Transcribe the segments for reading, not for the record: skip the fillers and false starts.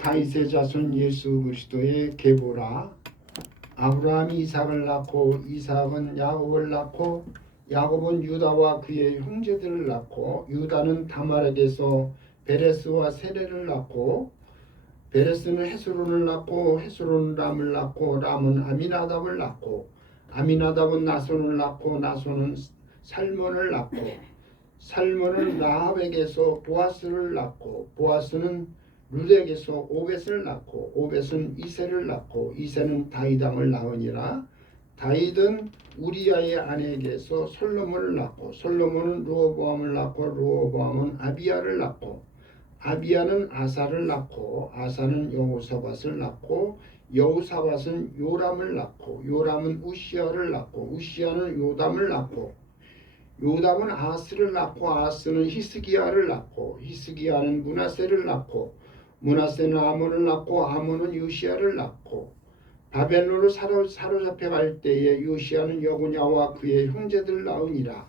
다윗의 자손 예수 그리스도의 계보라. 아브라함이 이삭을 낳고 이삭은 야곱을 낳고 야곱은 유다와 그의 형제들을 낳고 유다는 다말에게서 베레스와 세레를 낳고 베레스는 헤스론을 낳고 헤스론은 람을 낳고 람은 아미나답을 낳고 아미나답은 나손을 낳고 나손은 살몬을 낳고 살몬은 라합에게서 보아스를 낳고 보아스는 룻에게서 오벳을 낳고 오벳은 이새를 낳고 이새는 다이담을 낳으니라. 다윗은 우리아의 아내에게서 솔로몬을 낳고 솔로몬은 르호보암을 낳고 르호보암은 아비야를 낳고 아비야는 아사를 낳고 아사는 여호사밧을 낳고 여호사밧은 요람을 낳고 요람은 우시야를 낳고 우시야는 요담을 낳고 요담은 아하스를 낳고 아하스는 히스기야를 낳고 히스기야는 므낫세를 낳고 므낫세는 아몬을 낳고 아몬은 요시야를 낳고 바벨론으로 사로잡혀갈 때에 요시야는 여고냐와 그의 형제들을 낳으니라.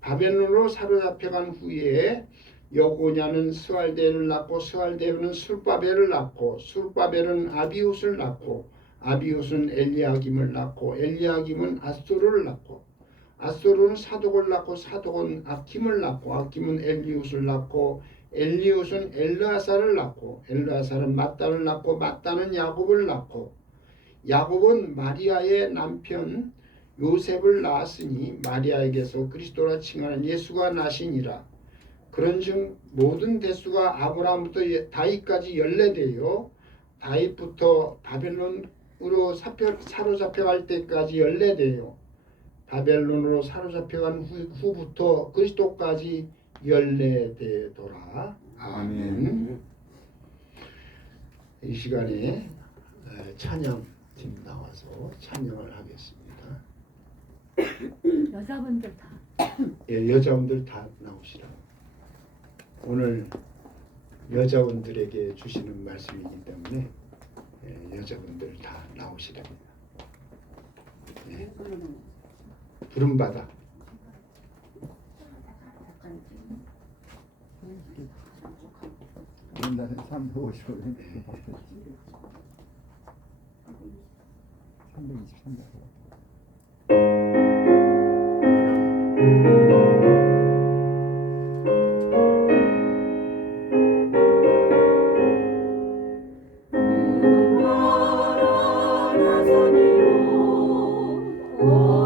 바벨론으로 사로잡혀간 후에 여고냐는 스알데를 낳고 스알데는 술바벨을 낳고 술바벨은 아비웃을 낳고 아비웃은 엘리야김을 낳고 엘리야김은 아스토르를 낳고 아스토르는 사독을 낳고 사독은 아킴을 낳고 아킴은 엘리웃을 낳고 엘리웃은 엘르아사를 낳고 엘르아사는 mat단을 낳고 mat단은 야곱을 낳고 야곱은 마리아의 남편 요셉을 낳았으니 마리아에게서 그리스도라 칭하는 예수가 나시니라. 그런즉 모든 대수가 아브라함부터 다윗까지 14대요 다윗부터 바벨론으로 사로잡혀갈 때까지 14대요 바벨론으로 사로잡혀간 후부터 그리스도까지 14대더라. 아멘. 이 시간에 찬양팀 나와서 찬양을 하겠습니다. 여자분들 다. 예, 여자분들 다 나오시라. 오늘 여자분들에게 주시는 말씀이기 때문에 여자분들 다 나오시랍니다. 예. 부름받아. 옛날에 350원 323원. Oh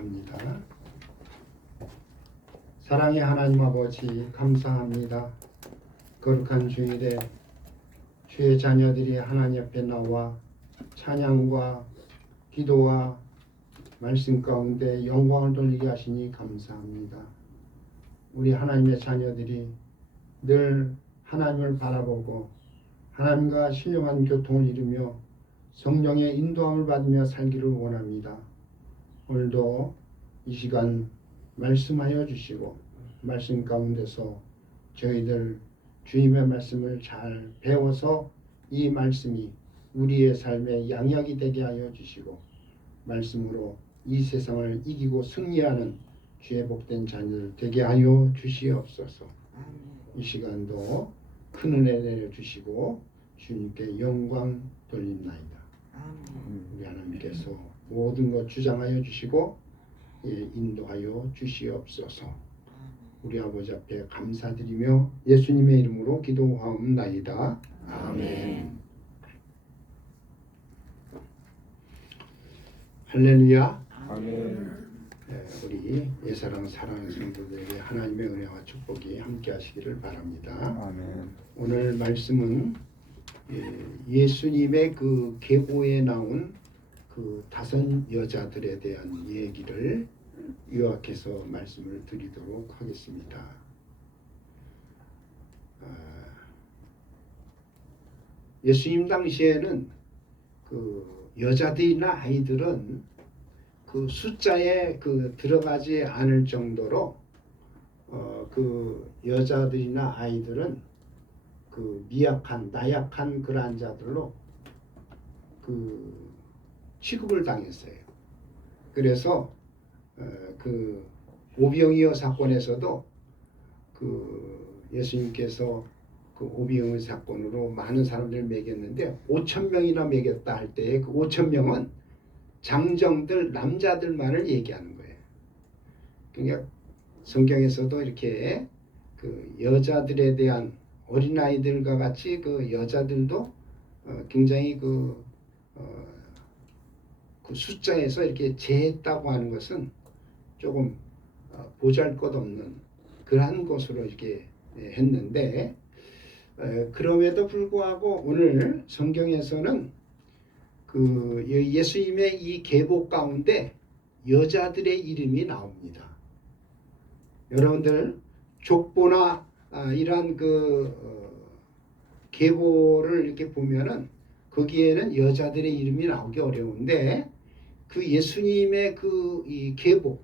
기도합니다. 사랑의 하나님 아버지 감사합니다. 거룩한 주일에 주의 자녀들이 하나님 앞에 나와 찬양과 기도와 말씀 가운데 영광을 돌리게 하시니 감사합니다. 우리 하나님의 자녀들이 늘 하나님을 바라보고 하나님과 신령한 교통을 이루며 성령의 인도함을 받으며 살기를 원합니다. 오늘도 이 시간 말씀하여 주시고 말씀 가운데서 저희들 주님의 말씀을 잘 배워서 이 말씀이 우리의 삶의 양약이 되게 하여 주시고 말씀으로 이 세상을 이기고 승리하는 주의 복된 자녀들 되게 하여 주시옵소서. 이 시간도 큰 은혜 내려주시고 주님께 영광 돌립나이다. 우리 하나님께서 모든 것 주장하여 주시고 인도하여 주시옵소서. 우리 아버지 앞에 감사드리며 예수님의 이름으로 기도하옵나이다. 아멘. 할렐루야. 아멘. 우리 예사랑 사랑하는 성도들에게 하나님의 은혜와 축복이 함께 하시기를 바랍니다. 아멘. 오늘 말씀은 예수님의 그 계보에 나온 그 5 여자들에 대한 얘기를 요약해서 말씀을 드리도록 하겠습니다. 예수님 당시에는 그 여자들이나 아이들은 그 숫자에 그 들어가지 않을 정도로 그 여자들이나 아이들은 그 미약한 나약한 그러한 자들로 그 취급을 당했어요. 그래서 그 오병이어 사건에서도 그 예수님께서 그 오병이어 사건으로 많은 사람들을 먹였는데 5,000명이나 먹였다 할 때 그 5,000명은 장정들 남자들만을 얘기하는 거예요. 그러니까 성경에서도 이렇게 그 여자들에 대한 어린아이들과 같이 그 여자들도 굉장히 그 숫자에서 이렇게 제했다고 하는 것은 조금 보잘것없는 그러한 것으로 이렇게 했는데 그럼에도 불구하고 오늘 성경에서는 그 예수님의 이 계보 가운데 여자들의 이름이 나옵니다. 여러분들 족보나 이러한 그 계보를 이렇게 보면은 거기에는 여자들의 이름이 나오기 어려운데 그 예수님의 그 이 계보,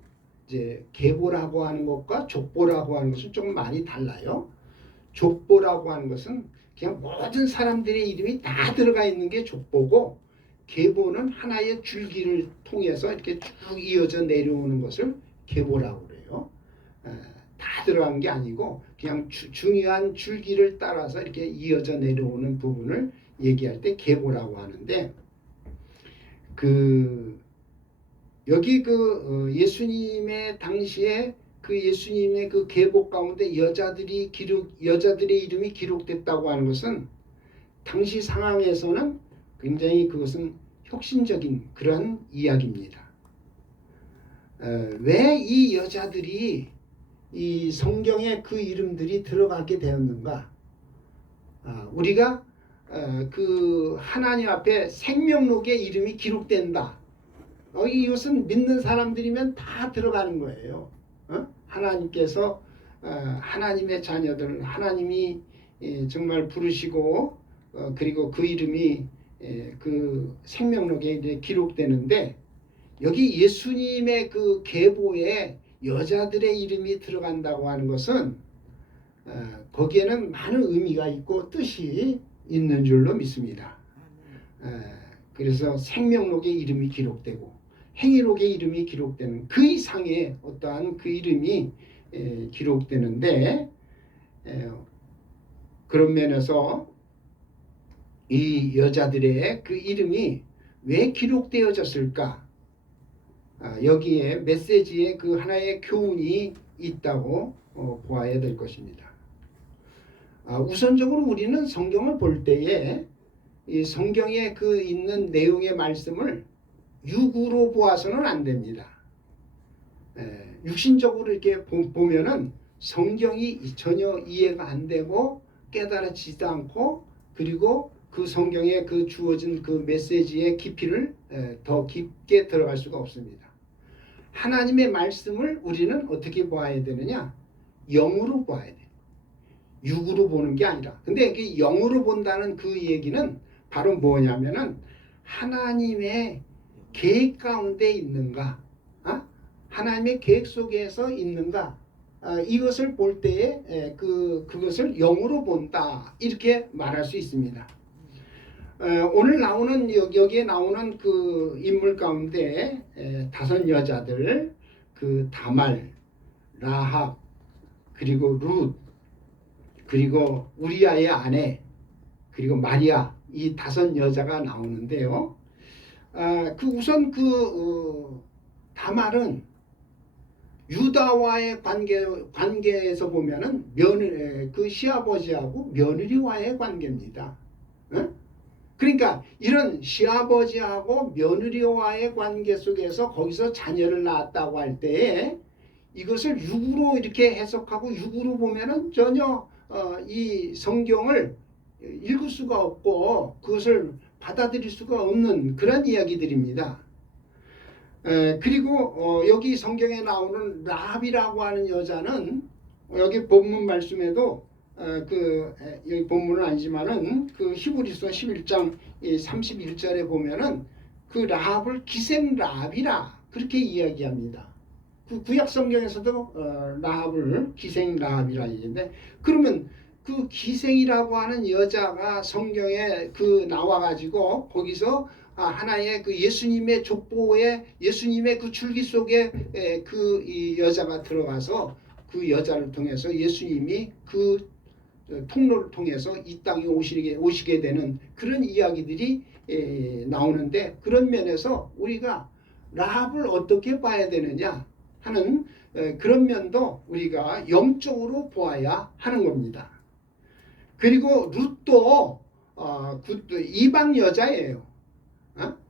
이제 계보라고 하는 것과 족보라고 하는 것은 조금 많이 달라요. 족보라고 하는 것은 그냥 모든 사람들의 이름이 다 들어가 있는 게 족보고, 계보는 하나의 줄기를 통해서 이렇게 쭉 이어져 내려오는 것을 계보라고 그래요. 다 들어간 게 아니고 그냥 중요한 줄기를 따라서 이렇게 이어져 내려오는 부분을 얘기할 때 계보라고 하는데, 그 여기 그 예수님의 당시에 그 예수님의 그 계보 가운데 여자들의 이름이 기록됐다고 하는 것은 당시 상황에서는 굉장히 그것은 혁신적인 그런 이야기입니다. 왜 이 여자들이 이 성경에 그 이름들이 들어가게 되었는가? 우리가 그 하나님 앞에 생명록에 이름이 기록된다. 이것은 믿는 사람들이면 다 들어가는 거예요. 하나님께서 하나님의 자녀들, 하나님이 정말 부르시고 그리고 그 이름이 그 생명록에 이제 기록되는데, 여기 예수님의 그 계보에 여자들의 이름이 들어간다고 하는 것은 거기에는 많은 의미가 있고 뜻이 있는 줄로 믿습니다. 그래서 생명록에 이름이 기록되고 행위록에 이름이 기록되는 그 이상의 어떠한 그 이름이 기록되는데, 그런 면에서 이 여자들의 그 이름이 왜 기록되어졌을까? 여기에 메시지에 그 하나의 교훈이 있다고 보아야 될 것입니다. 우선적으로 우리는 성경을 볼 때에 이 성경에 그 있는 내용의 말씀을 육으로 보아서는 안 됩니다. 육신적으로 이렇게 보면은 성경이 전혀 이해가 안 되고 깨달아지지도 않고, 그리고 그 성경에 그 주어진 그 메시지의 깊이를 더 깊게 들어갈 수가 없습니다. 하나님의 말씀을 우리는 어떻게 봐야 되느냐? 영으로 봐야 돼. 육으로 보는 게 아니라. 근데 이게 영으로 본다는 그 얘기는 바로 뭐냐면은 하나님의 계획 가운데 있는가, 하나님의 계획 속에서 있는가, 이것을 볼 때에 그것을 영으로 본다, 이렇게 말할 수 있습니다. 오늘 나오는 여기에 나오는 그 인물 가운데 5 여자들, 그 다말, 라합, 그리고 룻, 그리고 우리아의 아내, 그리고 마리아, 이 5 여자가 나오는데요. 우선 다말은 유다와의 관계에서 보면은 그 시아버지하고 며느리와의 관계입니다. 그러니까 이런 시아버지하고 며느리와의 관계 속에서 거기서 자녀를 낳았다고 할 때에 이것을 육으로 이렇게 해석하고 육으로 보면은 전혀 이 성경을 읽을 수가 없고 그것을 받아들일 수가 없는 그런 이야기들입니다. 그리고 여기 성경에 나오는 라합이라고 하는 여자는 여기 본문 말씀에도 여기 본문은 아니지만은 그 히브리서 11장 31절에 보면은 그 라합을 기생 라합이라 그렇게 이야기합니다. 그 구약 성경에서도 라합을 기생 라합이라 얘기인데, 그러면 그 기생이라고 하는 여자가 성경에 나와가지고 거기서 하나의 그 예수님의 족보에 예수님의 그 줄기 속에 이 여자가 들어가서 그 여자를 통해서 예수님이 그 통로를 통해서 이 땅에 오시게 되는 그런 이야기들이 나오는데, 그런 면에서 우리가 라합을 어떻게 봐야 되느냐 하는 그런 면도 우리가 영적으로 보아야 하는 겁니다. 그리고 룻도 이방 여자예요.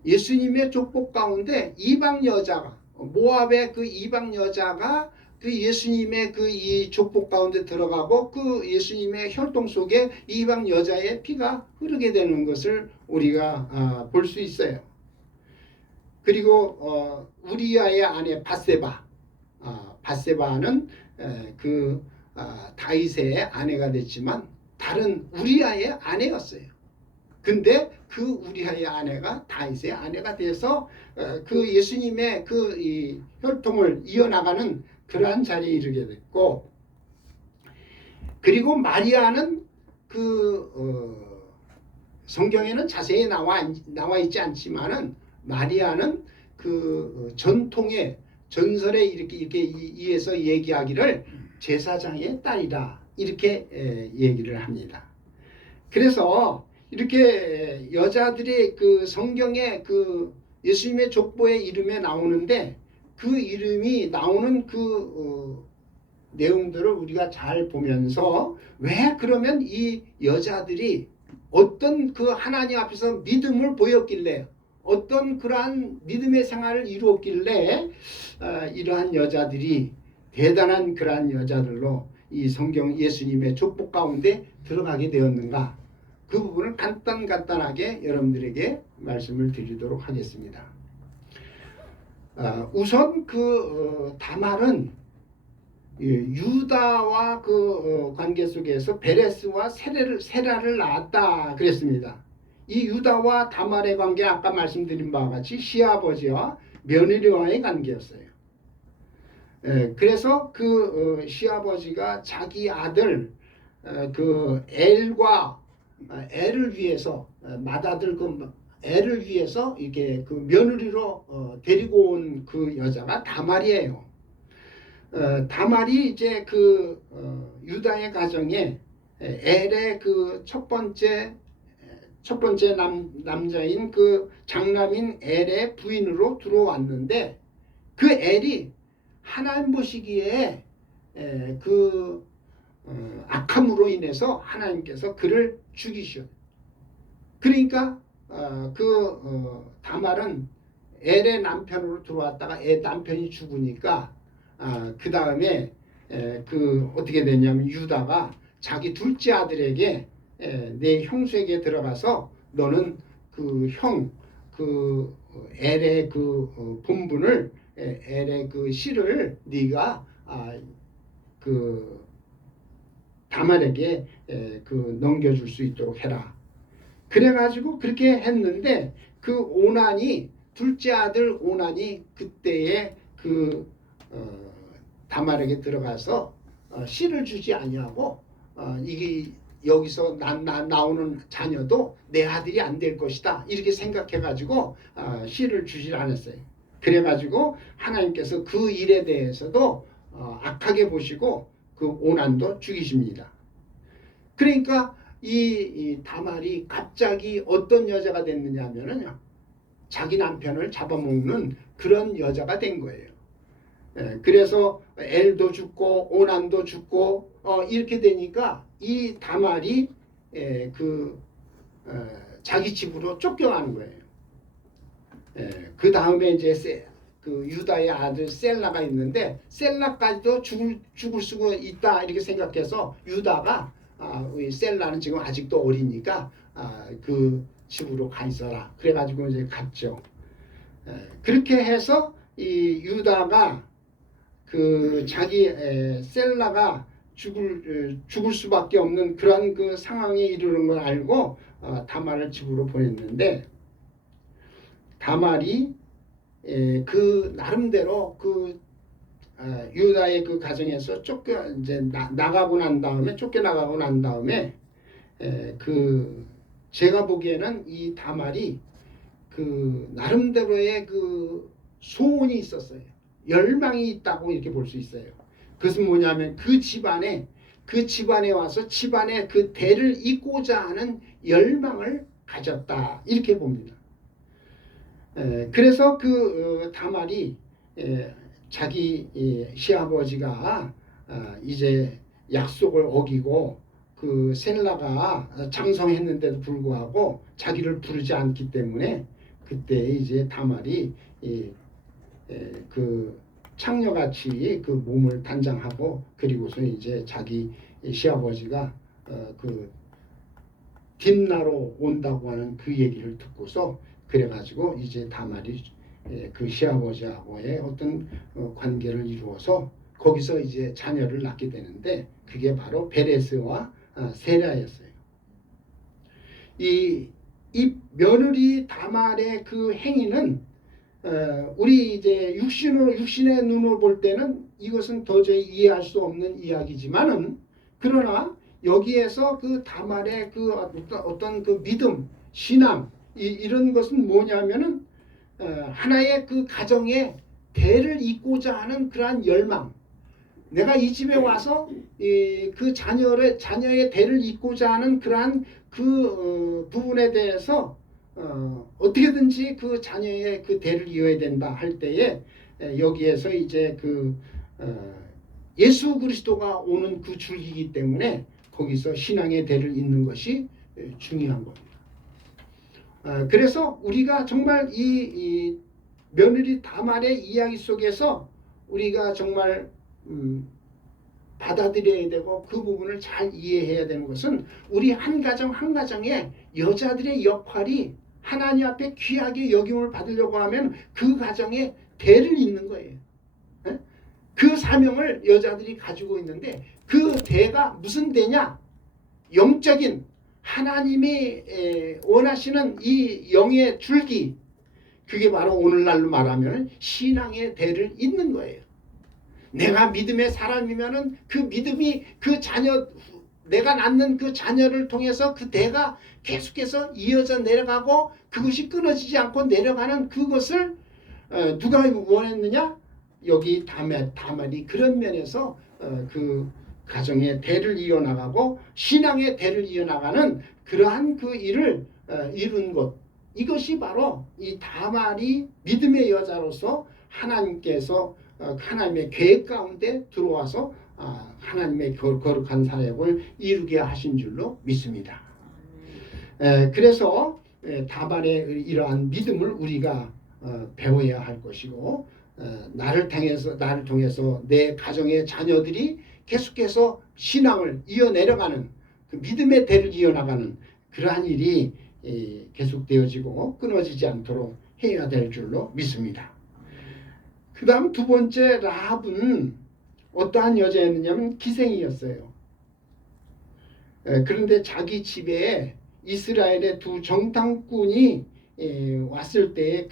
예수님의 족보 가운데 이방 여자가, 모압의 그 이방 여자가 그 예수님의 이 족보 가운데 들어가고 그 예수님의 혈통 속에 이방 여자의 피가 흐르게 되는 것을 우리가 볼 수 있어요. 그리고 우리아의 아내 밧세바는 다윗의 아내가 됐지만 다른 우리아의 아내였어요. 근데 그 우리아의 아내가 다윗의 아내가 돼서 그 예수님의 이 혈통을 이어나가는 그러한 자리에 이르게 됐고, 그리고 마리아는 성경에는 자세히 나와 있지 않지만은 마리아는 전설에 이렇게 이어서 얘기하기를 제사장의 딸이다, 이렇게 얘기를 합니다. 그래서 이렇게 여자들이 성경에 예수님의 족보의 이름에 나오는데 그 이름이 나오는 내용들을 우리가 잘 보면서, 왜 그러면 이 여자들이 어떤 하나님 앞에서 믿음을 보였길래, 어떤 그러한 믿음의 생활을 이루었길래 이러한 여자들이 대단한 그러한 여자들로 이 성경 예수님의 족보 가운데 들어가게 되었는가, 그 부분을 간단하게 여러분들에게 말씀을 드리도록 하겠습니다. 우선 다말은 유다와 관계 속에서 베레스와 세라를 낳았다 그랬습니다. 이 유다와 다말의 관계는 아까 말씀드린 바와 같이 시아버지와 며느리와의 관계였어요. 그래서 시아버지가 자기 아들 엘을 위해서 맏아들 엘을 위해서 이게 며느리로 데리고 온 여자가 다말이에요. 다말이 이제 유다의 가정에 엘의 첫 번째 남자인 장남인 엘의 부인으로 들어왔는데, 그 엘이 하나님 보시기에 악함으로 인해서 하나님께서 그를 죽이셔. 그러니까 다말은 엘의 남편으로 들어왔다가 남편이 죽으니까 그 다음에 그 어떻게 됐냐면 유다가 자기 둘째 아들에게 내 형수에게 들어가서 너는 그 형 그 엘의 그 본분을 엘의 그 씨를 네가 그 다말에게 그 넘겨줄 수 있도록 해라. 그래가지고 그렇게 했는데 그 오난이 둘째 아들 오난이 그때에 그 다말에게 들어가서 씨를 주지 아니하고 이게 여기서 나오는 자녀도 내 아들이 안 될 것이다 이렇게 생각해가지고 씨를 주질 않았어요. 그래가지고 하나님께서 그 일에 대해서도 악하게 보시고 그 오난도 죽이십니다. 그러니까 이 다말이 갑자기 어떤 여자가 됐느냐 하면은요, 자기 남편을 잡아먹는 그런 여자가 된 거예요. 그래서 엘도 죽고 오난도 죽고 이렇게 되니까 이 다말이 자기 집으로 쫓겨가는 거예요. 그 다음에 이제 그 유다의 아들 셀라가 있는데 셀라까지도 죽을 수가 있다 이렇게 생각해서 유다가 우리 셀라는 지금 아직도 어리니까 그 집으로 가 있어라. 그래가지고 이제 갔죠. 그렇게 해서 이 유다가 그 자기 셀라가 죽을 수밖에 없는 그런 그 상황에 이르는 걸 알고 다말을 집으로 보냈는데 다말이 그 나름대로 그 유다의 그 가정에서 이제 나가고 난 다음에 쫓겨나가고 난 다음에 그 제가 보기에는 이 다말이 그 나름대로의 그 소원이 있었어요. 열망이 있다고 이렇게 볼 수 있어요. 그것은 뭐냐면 그 집안에 와서 집안의 그 대를 잇고자 하는 열망을 가졌다 이렇게 봅니다. 그래서 그 다말이 자기 시아버지가 이제 약속을 어기고 그 셀라가 장성했는데도 불구하고 자기를 부르지 않기 때문에 그때 이제 다말이 그 창녀같이 그 몸을 단장하고 그리고서 이제 자기 시아버지가 그 딥나로 온다고 하는 그 얘기를 듣고서 그래가지고 이제 다말이 그 시아버지하고의 어떤 관계를 이루어서 거기서 이제 자녀를 낳게 되는데 그게 바로 베레스와 세라였어요. 이 며느리 다말의 그 행위는 우리 이제 육신의 눈으로 볼 때는 이것은 도저히 이해할 수 없는 이야기지만은 그러나 여기에서 그 다말의 그 어떤 그 믿음, 신앙 이런 것은 뭐냐면은 하나의 그 가정의 대를 잇고자 하는 그러한 열망. 내가 이 집에 와서 그 자녀의 대를 잇고자 하는 그러한 그 부분에 대해서 어떻게든지 그 자녀의 그 대를 이어야 된다 할 때에 여기에서 이제 그 예수 그리스도가 오는 그 줄기이기 때문에 거기서 신앙의 대를 잇는 것이 중요한 겁니다. 그래서 우리가 정말 이 며느리 다말의 이야기 속에서 우리가 정말 받아들여야 되고 그 부분을 잘 이해해야 되는 것은 우리 한 가정 한 가정에 여자들의 역할이 하나님 앞에 귀하게 여김을 받으려고 하면 그 가정에 대를 잇는 거예요. 그 사명을 여자들이 가지고 있는데 그 대가 무슨 대냐? 영적인 하나님이 원하시는 이 영의 줄기, 그게 바로 오늘날로 말하면 신앙의 대를 잇는 거예요. 내가 믿음의 사람이면은 그 믿음이 그 자녀, 내가 낳는 그 자녀를 통해서 그 대가 계속해서 이어져 내려가고 그것이 끊어지지 않고 내려가는 그것을 누가 원했느냐? 여기 다말이 그런 면에서 그 가정의 대를 이어나가고 신앙의 대를 이어나가는 그러한 그 일을 이룬 것, 이것이 바로 이 다말이 믿음의 여자로서 하나님께서 하나님의 계획 가운데 들어와서 하나님의 거룩한 사역을 이루게 하신 줄로 믿습니다. 그래서 다말의 이러한 믿음을 우리가 배워야 할 것이고 나를 통해서 내 가정의 자녀들이 계속해서 신앙을 이어내려가는 그 믿음의 대를 이어나가는 그러한 일이 계속되어지고 끊어지지 않도록 해야 될 줄로 믿습니다. 그 다음 두 번째 라합은 어떠한 여자였느냐면 기생이었어요. 그런데 자기 집에 이스라엘의 두 정탐꾼이 왔을 때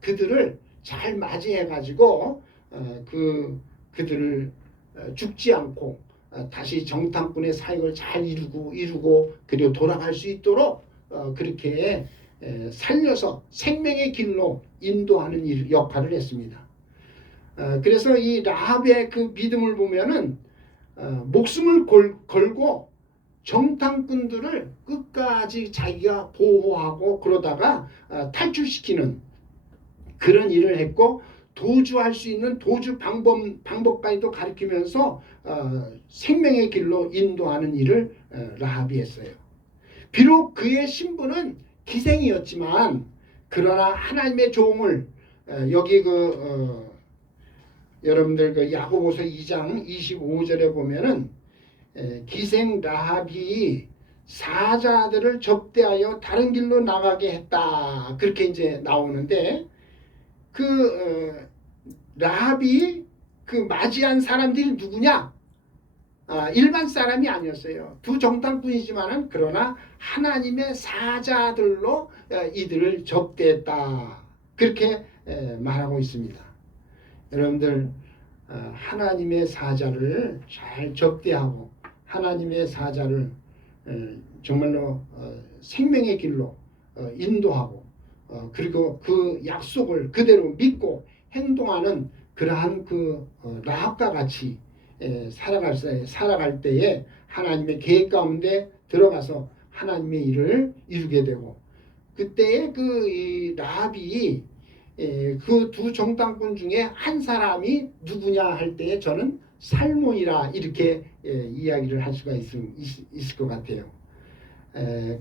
그들을 잘 맞이해 가지고 그들을 죽지 않고 다시 정탐꾼의 사역을 잘 이루고 그리고 돌아갈 수 있도록 그렇게 살려서 생명의 길로 인도하는 역할을 했습니다. 그래서 이 라합의 그 믿음을 보면은 목숨을 걸고 정탐꾼들을 끝까지 자기가 보호하고 그러다가 탈출시키는 그런 일을 했고 도주할 수 있는 도주 방법까지도 가르치면서 생명의 길로 인도하는 일을 라합이 했어요. 비록 그의 신분은 기생이었지만 그러나 하나님의 종을 여기 여러분들 그 야고보서 2장 25절에 보면은 기생 라합이 사자들을 접대하여 다른 길로 나가게 했다. 그렇게 이제 나오는데 라합이 그 맞이한 사람들이 누구냐? 일반 사람이 아니었어요. 두 정탐꾼이지만은 그러나 하나님의 사자들로 이들을 접대했다. 그렇게 말하고 있습니다. 여러분들 하나님의 사자를 잘 접대하고 하나님의 사자를 정말로 생명의 길로 인도하고 그리고 그 약속을 그대로 믿고 행동하는 그러한 라합과 같이 살아갈 때에 하나님의 계획 가운데 들어가서 하나님의 일을 이루게 되고 그때에 이 라합이 그 두 정탐꾼 중에 한 사람이 누구냐 할 때에 저는 살몬이라 이렇게 이야기를 할 수가 있을 것 같아요.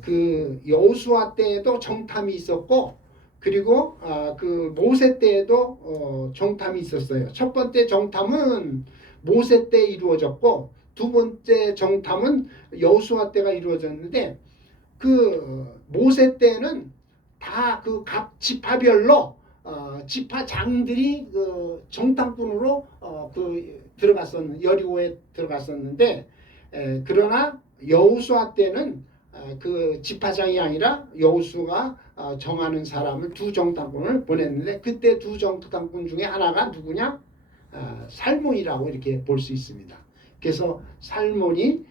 그 여호수아 때에도 정탐이 있었고 그리고 그 모세 때에도 정탐이 있었어요. 첫 번째 정탐은 모세 때 이루어졌고 두 번째 정탐은 여호수아 때가 이루어졌는데 그 모세 때는 다 그 각 지파별로 지파장들이 그 정탐꾼으로 여리고에 들어갔었는데 그러나 여호수아 때는 그 지파장이 아니라 여호수아가 정하는 사람을 두 정탐꾼을 보냈는데 그때 두 정탐꾼 중에 하나가 누구냐? 살몬이라고 이렇게 볼 수 있습니다. 그래서 살몬이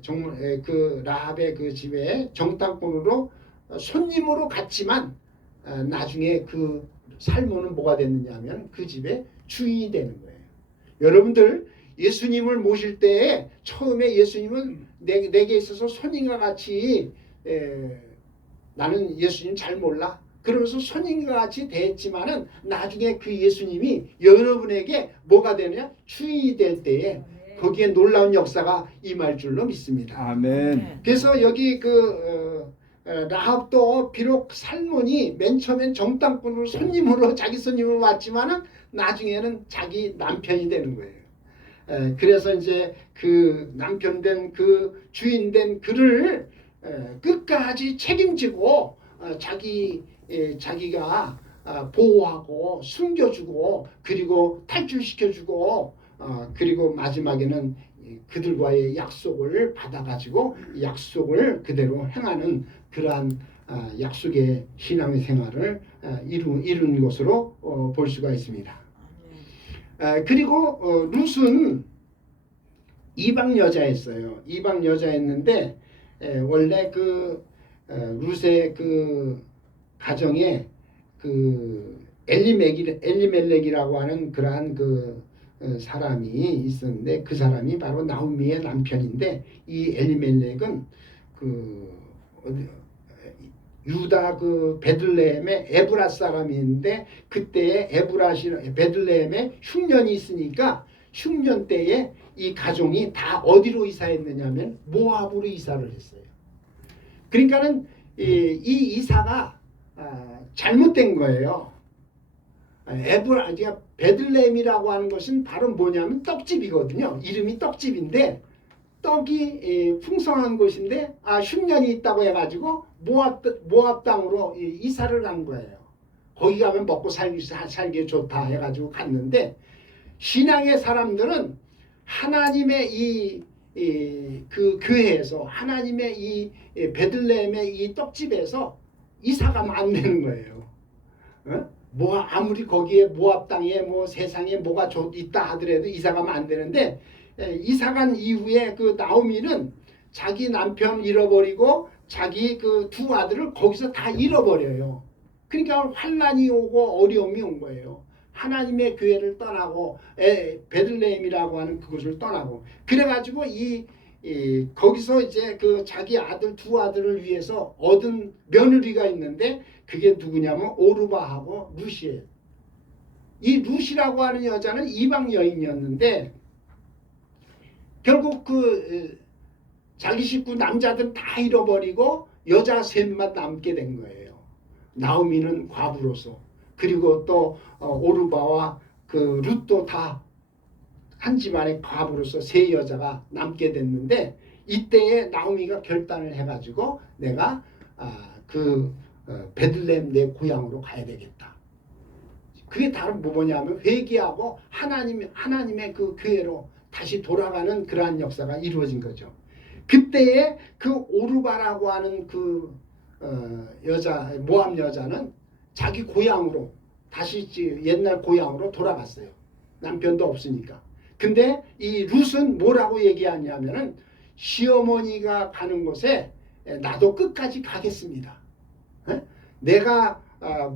정말 그 라합의 그 집에 정탐꾼으로 손님으로 갔지만 나중에 그 살몬은 뭐가 됐느냐면 그 집의 주인이 되는 거예요. 여러분들 예수님을 모실 때에 처음에 예수님은 내게 있어서 손님과 같이 나는 예수님 잘 몰라 그러면서 손님과 같이 대했지만은 나중에 그 예수님이 여러분에게 뭐가 되느냐 주인이 될 때에 거기에 놀라운 역사가 임할 줄로 믿습니다. 아멘. 그래서 여기 라합도 비록 살몬이 맨 처음엔 정탐꾼으로 자기 손님으로 왔지만은 나중에는 자기 남편이 되는 거예요. 그래서 이제 그 남편 된 그 주인 된 그를 끝까지 책임지고 자기가 보호하고 숨겨주고 그리고 탈출시켜주고 그리고 마지막에는 그들과의 약속을 받아가지고 약속을 그대로 행하는 그러한 약속의 신앙의 생활을 이룬 것으로 볼 수가 있습니다. 그리고 룻은 이방 여자였어요. 이방 여자였는데 원래 룻의 그 가정에 그 엘리멜렉이라고 하는 그러한 사람이 있었는데 그 사람이 바로 나오미의 남편인데 이 엘리멜렉은 유다 베들레헴의 에브라 사람인데 그때에 베들레헴에 흉년이 있으니까 흉년 때에 이 가족이 다 어디로 이사했느냐면 모압으로 이사를 했어요. 그러니까는 이 이사가 잘못된 거예요. 베들레헴이라고 하는 것은 바로 뭐냐면 떡집이거든요. 이름이 떡집인데 떡이 풍성한 곳인데 흉년이 있다고 해가지고 모압 땅으로 이사를 간 거예요. 거기 가면 먹고 살기 좋다 해가지고 갔는데 신앙의 사람들은 하나님의 그 교회에서 하나님의 이 베들레헴의 이 떡집에서 이사가 안 되는 거예요. 뭐 아무리 거기에 모압 땅에 뭐 세상에 뭐가 있다 하더라도 이사가면 안 되는데 이사간 이후에 그 나오미는 자기 남편 잃어버리고 자기 그 두 아들을 거기서 다 잃어버려요. 그러니까 환난이 오고 어려움이 온 거예요. 하나님의 교회를 떠나고 베들레헴이라고 하는 그곳을 떠나고 그래가지고 거기서 이제 그 자기 아들 두 아들을 위해서 얻은 며느리가 있는데 그게 누구냐면 오르바하고 룻이에요. 이 룻이라고 하는 여자는 이방 여인이었는데 결국 그 자기 식구 남자들 다 잃어버리고 여자 셋만 남게 된 거예요. 나오미는 과부로서 그리고 또 오르바와 그 룻도 다 한 집안의 과부로서 세 여자가 남게 됐는데 이때에 나오미가 결단을 해가지고 내가 베들레헴 내 고향으로 가야 되겠다. 그게 다른 뭐냐면 회개하고 하나님의 그 교회로 다시 돌아가는 그러한 역사가 이루어진 거죠. 그때에 그 오르바라고 하는 그 여자 모압 여자는 자기 고향으로 다시 옛날 고향으로 돌아갔어요. 남편도 없으니까. 근데 이 룻은 뭐라고 얘기하냐면은 시어머니가 가는 곳에 나도 끝까지 가겠습니다. 내가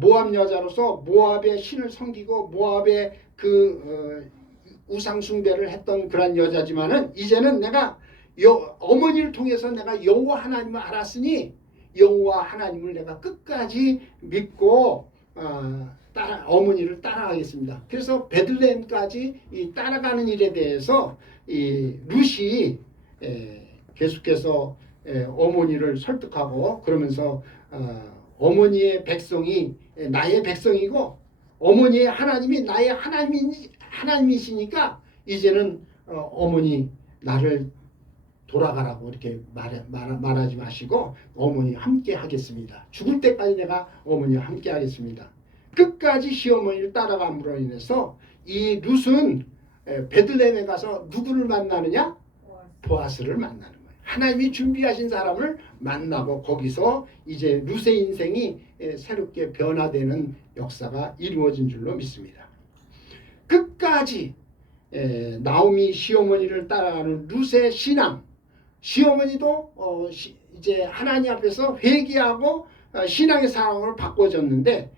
모압 여자로서 모압의 신을 섬기고 모압의 그 우상 숭배를 했던 그런 여자지만은 이제는 내가 어머니를 통해서 내가 여호와 하나님을 알았으니 여호와 하나님을 내가 끝까지 믿고 어머니를 따라가겠습니다. 그래서 베들레헴까지 따라가는 일에 대해서 이 룻이 계속해서 어머니를 설득하고 그러면서 어머니의 백성이 나의 백성이고 어머니의 하나님이 나의 하나님이시니까 이제는 어머니 나를 돌아가라고 이렇게 말하지 마시고 어머니 함께 하겠습니다. 죽을 때까지 내가 어머니와 함께 하겠습니다. 끝까지 시어머니를 따라감으로 인해서 이 룻은 베들레헴에 가서 누구를 만나느냐? 보아스를 만나는 거예요. 하나님이 준비하신 사람을 만나고 거기서 이제 룻의 인생이 새롭게 변화되는 역사가 이루어진 줄로 믿습니다. 끝까지 나오미 시어머니를 따라가는 룻의 신앙, 시어머니도 이제 하나님 앞에서 회개하고 신앙의 상황을 바꿔줬는데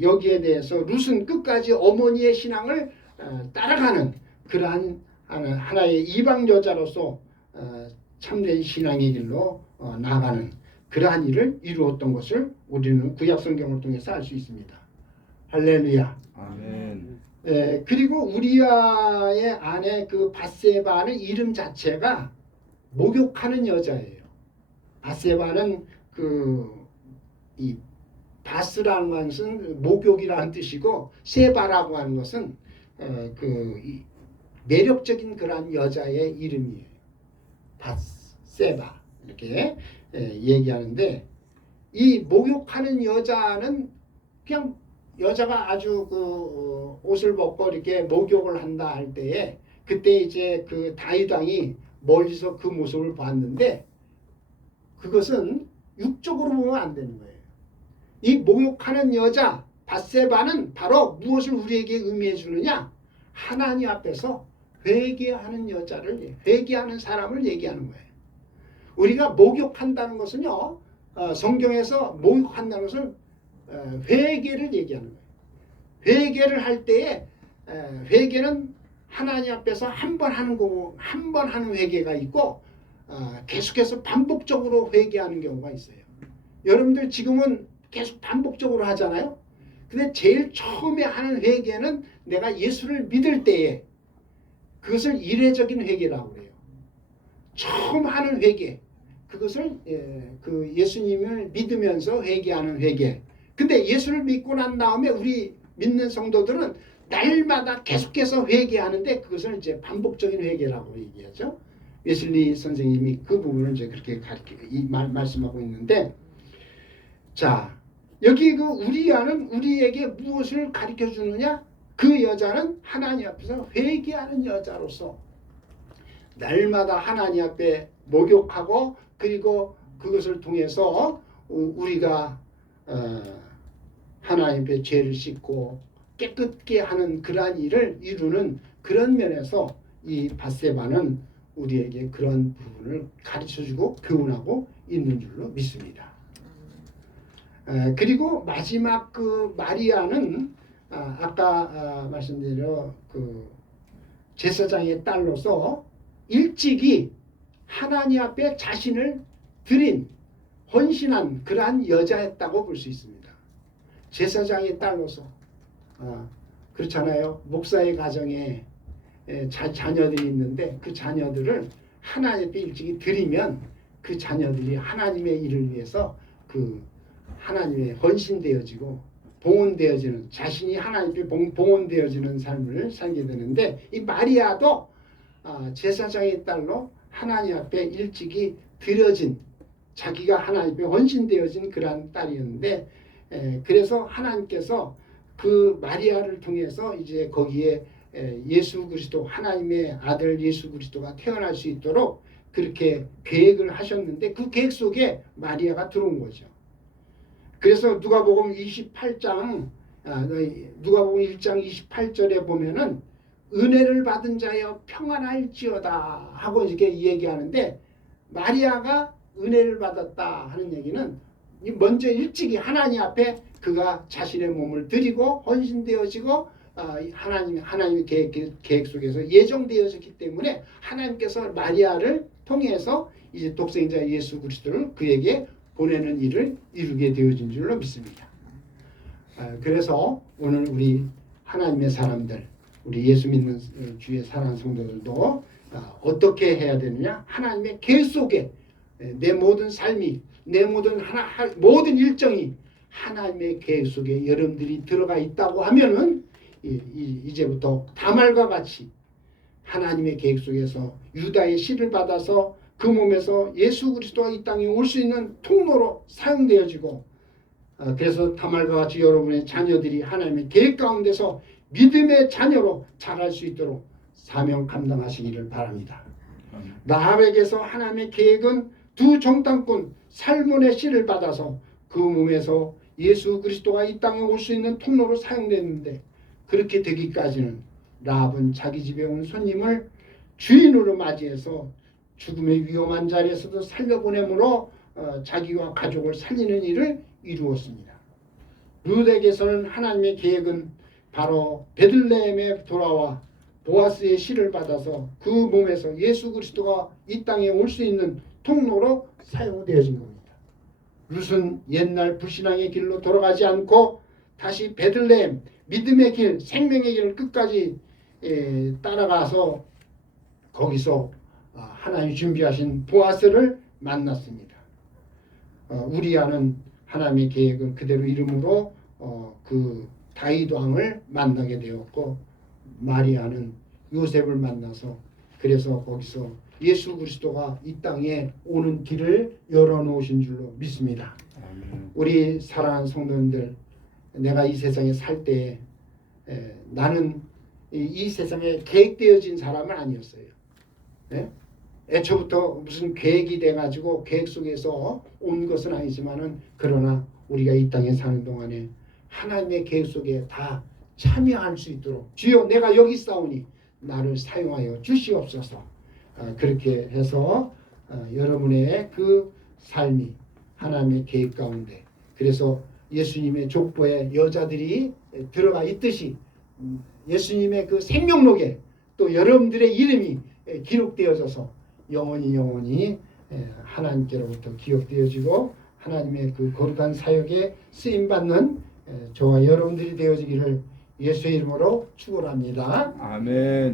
여기에 대해서 룻은 끝까지 어머니의 신앙을 따라가는 그러한 하나의 이방 여자로서 참된 신앙의 길로 나아가는 그러한 일을 이루었던 것을 우리는 구약 성경을 통해서 알 수 있습니다. 할렐루야. 아멘. 그리고 우리아의 아내 그 밧세바는 이름 자체가 목욕하는 여자예요. 밧세바는 이 바스라는 것은 목욕이라는 뜻이고 세바라고 하는 것은 매력적인 그러한 여자의 이름이에요. 밧세바 이렇게 얘기하는데 이 목욕하는 여자는 그냥 여자가 아주 그 옷을 벗고 이렇게 목욕을 한다 할 때에 그때 이제 그 다윗 왕이 멀리서 그 모습을 봤는데 그것은 육적으로 보면 안 되는 거예요. 이 목욕하는 여자 밧세바는 바로 무엇을 우리에게 의미해 주느냐? 하나님 앞에서 회개하는 여자를 회개하는 사람을 얘기하는 거예요. 우리가 목욕한다는 것은요. 성경에서 목욕한다는 것은 회개를 얘기하는 거예요. 회개를 할 때에 회개는 하나님 앞에서 한 번 하는 거고 한 번 하는 회개가 있고 계속해서 반복적으로 회개하는 경우가 있어요. 여러분들 지금은 계속 반복적으로 하잖아요. 근데 제일 처음에 하는 회개는 내가 예수를 믿을 때에 그것을 이례적인 회개라고 해요. 처음 하는 회개 그것을 그 예수님을 믿으면서 회개하는 회개. 근데 예수를 믿고 난 다음에 우리 믿는 성도들은 날마다 계속해서 회개하는데 그것을 이제 반복적인 회개라고 얘기하죠. 웨슬리 선생님이 그 부분을 이제 그렇게 말씀하고 있는데, 자 여기 그 우리아는 우리에게 무엇을 가르쳐 주느냐? 그 여자는 하나님 앞에서 회개하는 여자로서 날마다 하나님 앞에 목욕하고 그리고 그것을 통해서 우리가 하나님 앞에 죄를 씻고 깨끗게 하는 그러한 일을 이루는 그런 면에서 이 밧세바는 우리에게 그런 부분을 가르쳐주고 교훈하고 있는 줄로 믿습니다. 그리고 마지막 그 마리아는 아까 말씀드린 그 제사장의 딸로서 일찍이 하나님 앞에 자신을 드린 헌신한 그러한 여자였다고 볼 수 있습니다. 제사장의 딸로서 그렇잖아요. 목사의 가정에 자녀들이 있는데 그 자녀들을 하나님 앞에 일찍이 드리면 그 자녀들이 하나님의 일을 위해서 그 하나님의 헌신되어지고 봉헌되어지는, 자신이 하나님께 봉헌되어지는 삶을 살게 되는데, 이 마리아도 제사장의 딸로 하나님 앞에 일찍이 드려진, 자기가 하나님 앞에 헌신되어진 그러한 딸이었는데, 그래서 하나님께서 그 마리아를 통해서 이제 거기에 예수 그리스도, 하나님의 아들 예수 그리스도가 태어날 수 있도록 그렇게 계획을 하셨는데, 그 계획 속에 마리아가 들어온 거죠. 그래서 누가복음 28장 누가복음 1장 28절에 보면은 은혜를 받은 자여 평안할지어다 하고 이렇게 얘기하는데, 마리아가 은혜를 받았다 하는 얘기는 먼저 일찍이 하나님 앞에 그가 자신의 몸을 드리고 헌신되어지고 하나님의 계획 속에서 예정되어졌기 때문에 하나님께서 마리아를 통해서 이제 독생자 예수 그리스도를 그에게 보내는 일을 이루게 되어진 줄로 믿습니다. 그래서 오늘 우리 하나님의 사람들, 우리 예수 믿는 주의 사랑하는 성도들도 어떻게 해야 되느냐? 하나님의 계획 속에 내 모든 삶이, 내 모든 일정이 하나님의 계획 속에 여러분들이 들어가 있다고 하면은 이제부터 다말과 같이 하나님의 계획 속에서 유다의 씨를 받아서 그 몸에서 예수 그리스도가 이 땅에 올 수 있는 통로로 사용되어지고, 그래서 다말과 같이 여러분의 자녀들이 하나님의 계획 가운데서 믿음의 자녀로 자랄 수 있도록 사명 감당하시기를 바랍니다. 라합에게서 하나님의 계획은 두 정탐꾼 살몬의 씨를 받아서 그 몸에서 예수 그리스도가 이 땅에 올 수 있는 통로로 사용됐는데, 그렇게 되기까지는 라합은 자기 집에 온 손님을 주인으로 맞이해서 죽음의 위험한 자리에서도 살려보내므로 자기와 가족을 살리는 일을 이루었습니다. 룻에게서는 하나님의 계획은 바로 베들레헴에 돌아와 보아스의 씨를 받아서 그 몸에서 예수 그리스도가 이 땅에 올 수 있는 통로로 사용되어진 겁니다. 룻은 옛날 불신앙의 길로 돌아가지 않고 다시 베들레헴, 믿음의 길, 생명의 길을 끝까지 따라가서 거기서 하나님이 준비하신 보아스를 만났습니다. 우리아는 하나님의 계획을 그대로 이름으로 그 다윗 왕을 만나게 되었고, 마리아는 요셉을 만나서 그래서 거기서 예수 그리스도가 이 땅에 오는 길을 열어놓으신 줄로 믿습니다. 우리 사랑하는 성도님들, 내가 이 세상에 살 때 나는 이 세상에 계획되어진 사람은 아니었어요. 네? 애초부터 무슨 계획이 돼가지고 계획 속에서 온 것은 아니지만은, 그러나 우리가 이 땅에 사는 동안에 하나님의 계획 속에 다 참여할 수 있도록 주여 내가 여기 있사오니 나를 사용하여 주시옵소서. 그렇게 해서 여러분의 그 삶이 하나님의 계획 가운데, 그래서 예수님의 족보에 여자들이 들어가 있듯이 예수님의 그 생명록에 또 여러분들의 이름이 기록되어져서 영원히 하나님께로부터 기억되어지고 하나님의 그 거룩한 사역에 쓰임받는 저와 여러분들이 되어지기를 예수의 이름으로 축원합니다. 아멘.